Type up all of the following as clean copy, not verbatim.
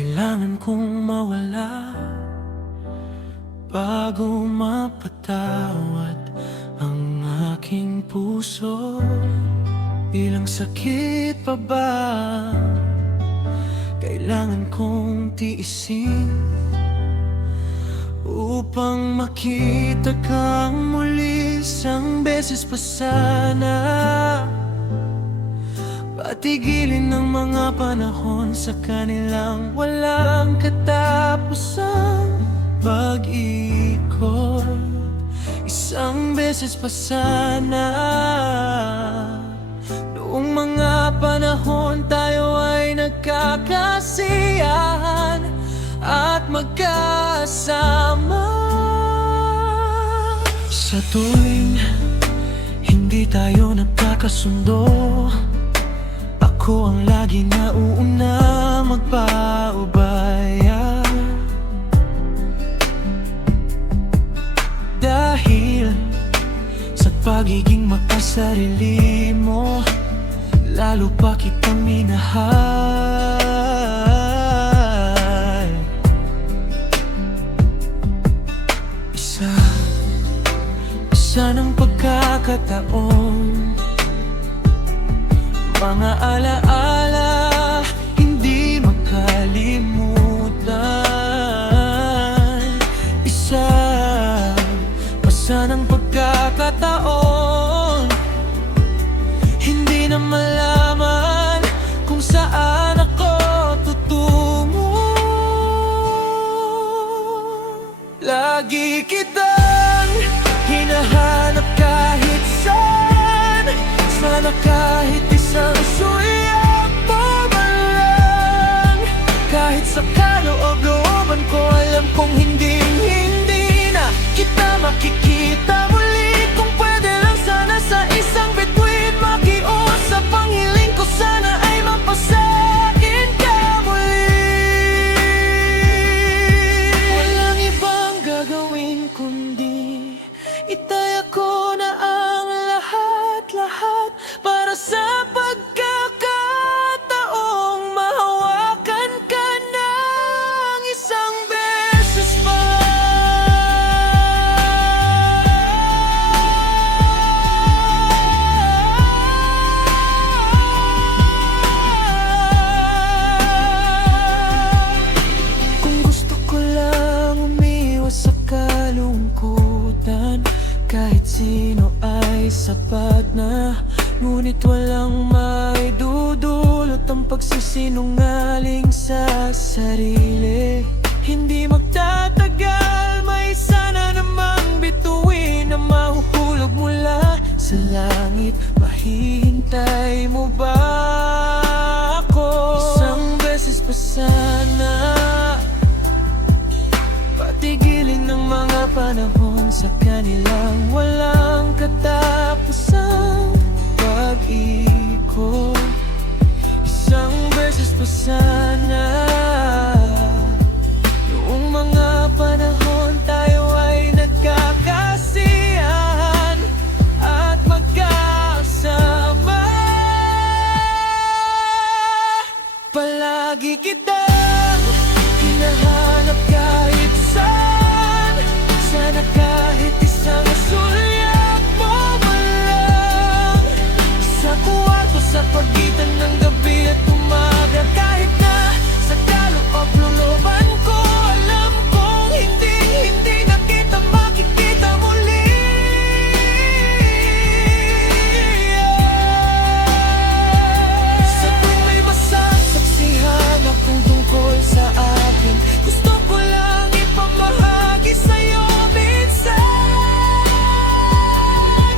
Kailangan kong mawala bago mapatawad ang aking puso. Ilang sakit pa ba kailangan kong tiisin upang makita kang muli? Isang beses pa sana patigilin ng mga panahon sa kanilang walang katapusang pag-ikot. Isang beses pa sana, noong mga panahon tayo ay nagkakasiyahan at magkasama. Sa tuwing hindi tayo nagkakasundo, ako ang lagi nauuna magpaubaya. Dahil sa pagiging makasarili mo, lalo pa kitang minahal. Isa ng pagkakataon, mga alaala hindi makalimutan. Isa ng pagkakataon, hindi na malaman kung saan ako tutungo. Lagi kitang hinahanap kahit saan, sana kahit isang sulyap mo man lang. Kahit sa kaloob-looban ko, alam kong hindi na kita makikita muli. Kung pwede lang sana sa isang bituin makiusap, ang hiling ko sana ay mapasakin ka muli. Walang ibang gagawin kundi itaya ko na ang lahat-lahat para sa pagkakataong mahawakan ka ng isang beses pa. Kung gusto ko lang umiwas sa kalungkutan, kahit sino ay sapat na. Ngunit walang maidudulot ang pagsisinungaling sa sarili. Hindi magtatagal, may sana namang bituin na mahuhulog mula sa langit. Mahihintay mo ba ako? Isang beses pa sana, patigilin ng mga panahon sa kanilang walang katapusang pag-ikot. Isang beses pa sana, noong mga panahon tayo ay nagkakasiyahan at magkasama. Palagi kitang hinahanap kahit saan, sana kahit isang sulyap mo man lang. Sa kwarto, sa pagitan ng gabi at umaga, kahit na sa kaloob-looban ko, alam kong hindi na kita makikita muli. Sa tuwing may masasaksihan akong tungkol sa akin, gusto ko lang ipamahagi sa'yo minsan.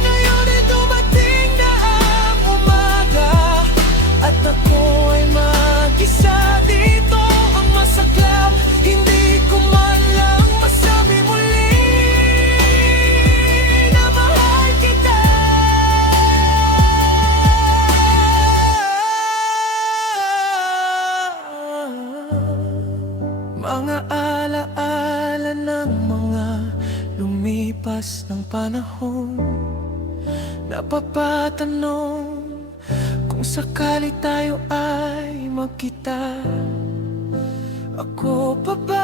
Ngayon ay dumating na ang umaga at ako ay mag-isa dito. Ang masaklap, hindi ko man lang masabi muli na mahal kita. Mga alaala ng mga lumipas ng panahon, napapatanong kung sakali tayo ay magkita. Ako pa ba